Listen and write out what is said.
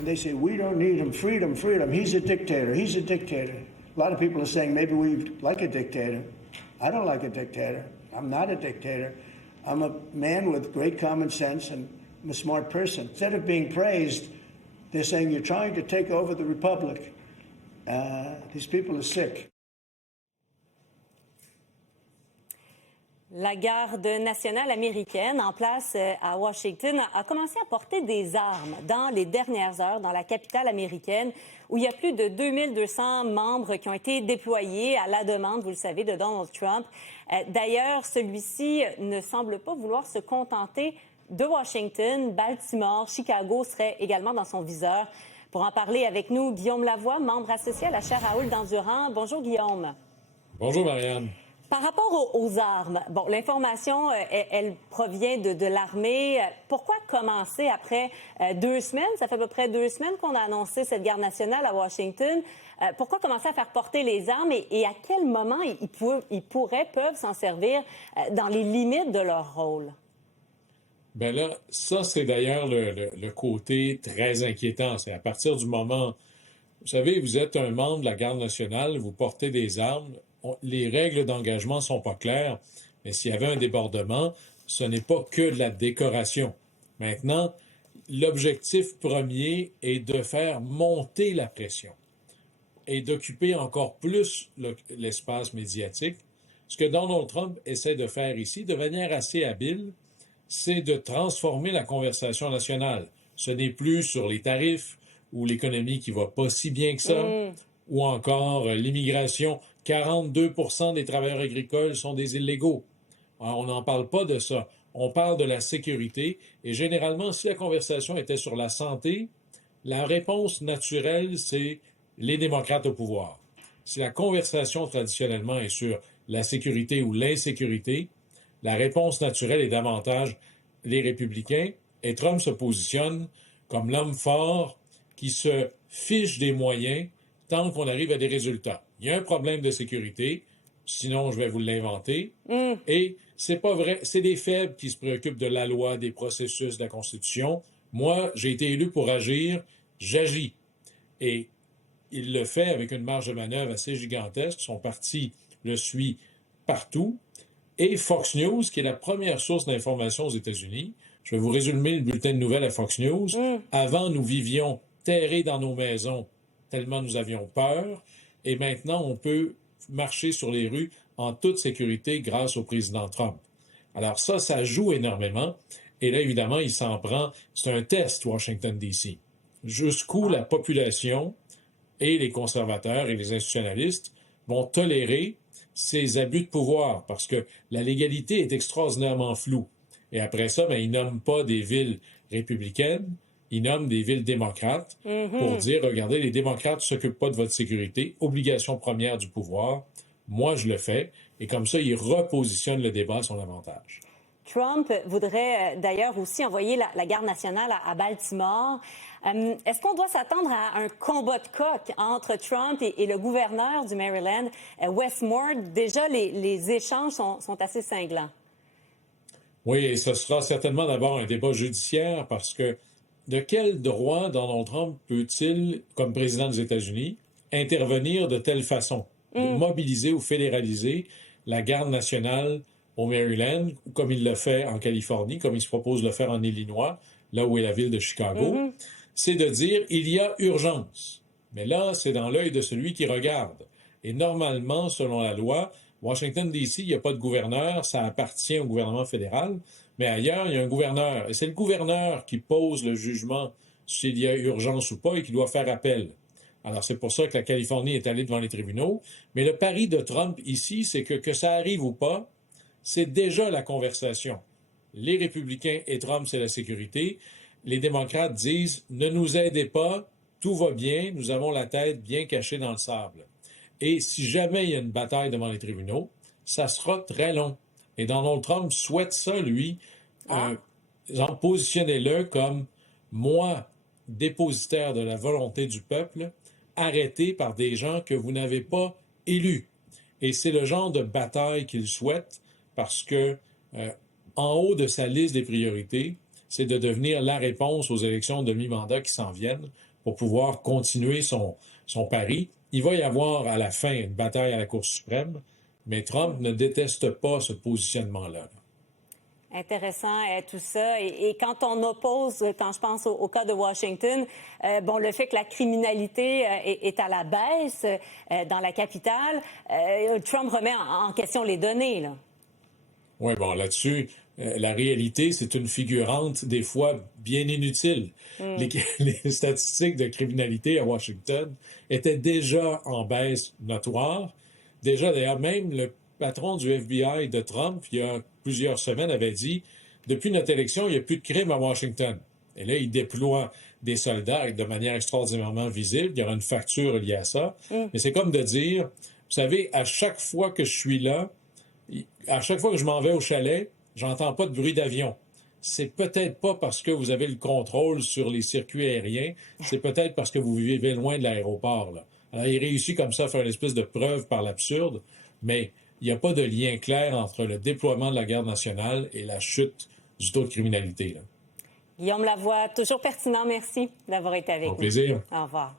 And they say, we don't need him, freedom, freedom. He's a dictator, he's a dictator. A lot of people are saying maybe we like a dictator. I don't like a dictator. I'm not a dictator. I'm a man with great common sense and I'm a smart person. Instead of being praised, they're saying you're trying to take over the republic. These people are sick. La garde nationale américaine en place à Washington a commencé à porter des armes dans les dernières heures dans la capitale américaine où il y a plus de 2200 membres qui ont été déployés à la demande, vous le savez, de Donald Trump. D'ailleurs, celui-ci ne semble pas vouloir se contenter de Washington. Baltimore, Chicago seraient également dans son viseur. Pour en parler avec nous, Guillaume Lavoie, membre associé à la chaire Raoul d'Endurant. Bonjour, Guillaume. Bonjour, Marianne. Par rapport aux armes, bon, l'information, elle provient de l'armée. Pourquoi commencer après 2 semaines? Ça fait à peu près 2 semaines qu'on a annoncé cette garde nationale à Washington. Pourquoi commencer à faire porter les armes et à quel moment peuvent s'en servir dans les limites de leur rôle? Bien là, ça, c'est d'ailleurs le côté très inquiétant. C'est à partir du moment, vous savez, vous êtes un membre de la garde nationale, vous portez des armes. Les règles d'engagement ne sont pas claires, mais s'il y avait un débordement, ce n'est pas que de la décoration. Maintenant, l'objectif premier est de faire monter la pression et d'occuper encore plus l'espace médiatique. Ce que Donald Trump essaie de faire ici, de manière assez habile, c'est de transformer la conversation nationale. Ce n'est plus sur les tarifs ou l'économie qui va pas si bien que ça, ou encore l'immigration. 42% des travailleurs agricoles sont des illégaux. Alors, on n'en parle pas de ça. On parle de la sécurité. Et généralement, si la conversation était sur la santé, la réponse naturelle, c'est les démocrates au pouvoir. Si la conversation traditionnellement est sur la sécurité ou l'insécurité, la réponse naturelle est davantage les républicains. Et Trump se positionne comme l'homme fort qui se fiche des moyens tant qu'on arrive à des résultats. Il y a un problème de sécurité, sinon je vais vous l'inventer. Et c'est pas vrai, c'est des faibles qui se préoccupent de la loi, des processus, de la Constitution. Moi, j'ai été élu pour agir, j'agis. Et il le fait avec une marge de manœuvre assez gigantesque. Son parti le suit partout. Et Fox News, qui est la première source d'information aux États-Unis, je vais vous résumer le bulletin de nouvelles à Fox News. Avant, nous vivions terrés dans nos maisons tellement nous avions peur. Et maintenant, on peut marcher sur les rues en toute sécurité grâce au président Trump. Alors ça joue énormément. Et là, évidemment, il s'en prend. C'est un test, Washington, D.C. Jusqu'où la population et les conservateurs et les institutionnalistes vont tolérer ces abus de pouvoir parce que la légalité est extraordinairement floue. Et après ça, ils nomment pas des villes républicaines, ils nomment des villes démocrates pour dire, regardez, les démocrates ne s'occupent pas de votre sécurité, obligation première du pouvoir, moi je le fais, et comme ça, ils repositionnent le débat à son avantage. Trump voudrait d'ailleurs aussi envoyer la garde nationale à Baltimore. Est-ce qu'on doit s'attendre à un combat de coq entre Trump et le gouverneur du Maryland, Wes Moore? Déjà, les échanges sont assez cinglants. Oui, et ce sera certainement d'abord un débat judiciaire parce que de quel droit Donald Trump peut-il, comme président des États-Unis, intervenir de telle façon, de mobiliser ou fédéraliser la garde nationale au Maryland, comme il le fait en Californie, comme il se propose de le faire en Illinois, là où est la ville de Chicago, c'est de dire il y a urgence. Mais là, c'est dans l'œil de celui qui regarde. Et normalement, selon la loi, Washington, D.C., il n'y a pas de gouverneur, ça appartient au gouvernement fédéral, mais ailleurs, il y a un gouverneur. Et c'est le gouverneur qui pose le jugement s'il y a urgence ou pas et qui doit faire appel. Alors, c'est pour ça que la Californie est allée devant les tribunaux. Mais le pari de Trump ici, c'est que ça arrive ou pas, c'est déjà la conversation. Les républicains et Trump, c'est la sécurité. Les démocrates disent, ne nous aidez pas, tout va bien, nous avons la tête bien cachée dans le sable. Et si jamais il y a une bataille devant les tribunaux, ça sera très long. Et Donald Trump souhaite ça, lui. Positionnez-le comme moi, dépositaire de la volonté du peuple, arrêté par des gens que vous n'avez pas élus. Et c'est le genre de bataille qu'il souhaite parce que, en haut de sa liste des priorités, c'est de devenir la réponse aux élections de mi-mandat qui s'en viennent pour pouvoir continuer son pari. Il va y avoir à la fin une bataille à la Cour suprême, mais Trump ne déteste pas ce positionnement-là. Intéressant tout ça. Et quand on oppose, quand je pense au cas de Washington, le fait que la criminalité est à la baisse dans la capitale, Trump remet en question les données, là. Oui, bon, là-dessus, la réalité, c'est une figurante, des fois, bien inutile. Les statistiques de criminalité à Washington étaient déjà en baisse notoire. Déjà, d'ailleurs, même le patron du FBI de Trump, il y a plusieurs semaines, avait dit « Depuis notre élection, il n'y a plus de crime à Washington. » Et là, il déploie des soldats de manière extraordinairement visible. Il y aura une facture liée à ça. Mais c'est comme de dire, vous savez, à chaque fois que je suis là, à chaque fois que je m'en vais au chalet, j'entends pas de bruit d'avion. C'est peut-être pas parce que vous avez le contrôle sur les circuits aériens, c'est peut-être parce que vous vivez loin de l'aéroport, là. Alors, il réussit comme ça à faire une espèce de preuve par l'absurde, mais il n'y a pas de lien clair entre le déploiement de la garde nationale et la chute du taux de criminalité, là. Guillaume Lavoie, toujours pertinent. Merci d'avoir été avec nous. Au plaisir. Au revoir.